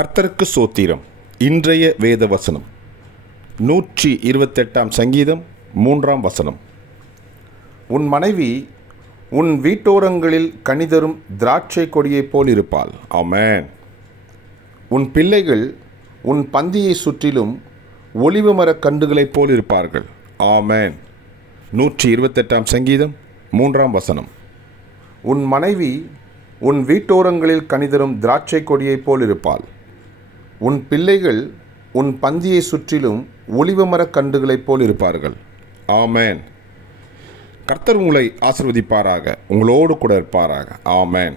கர்த்தருக்கு சோத்திரம். இன்றைய வேத வசனம் 128 சங்கீதம் 3 உன் மனைவி உன் வீட்டோரங்களில் கனிதரும் திராட்சை கொடியைப் போல் இருப்பாள். ஆமென். உன் பிள்ளைகள் உன் பந்தியை சுற்றிலும் ஒலிவ மரக் கன்றுகளைப் போல் இருப்பார்கள். ஆமென். 128 சங்கீதம் 3 உன் மனைவி உன் வீட்டோரங்களில் கனிதரும் திராட்சை கொடியைப் போல் இருப்பாள். உன் பிள்ளைகள் உன் பந்தியை சுற்றிலும் ஒலிவ மரக் கன்றுகளைப் போல் இருப்பார்கள். ஆமென். கர்த்தர் உங்களை ஆசீர்வதிப்பாராக, உங்களோடு கூட இருப்பாராக. ஆமென்.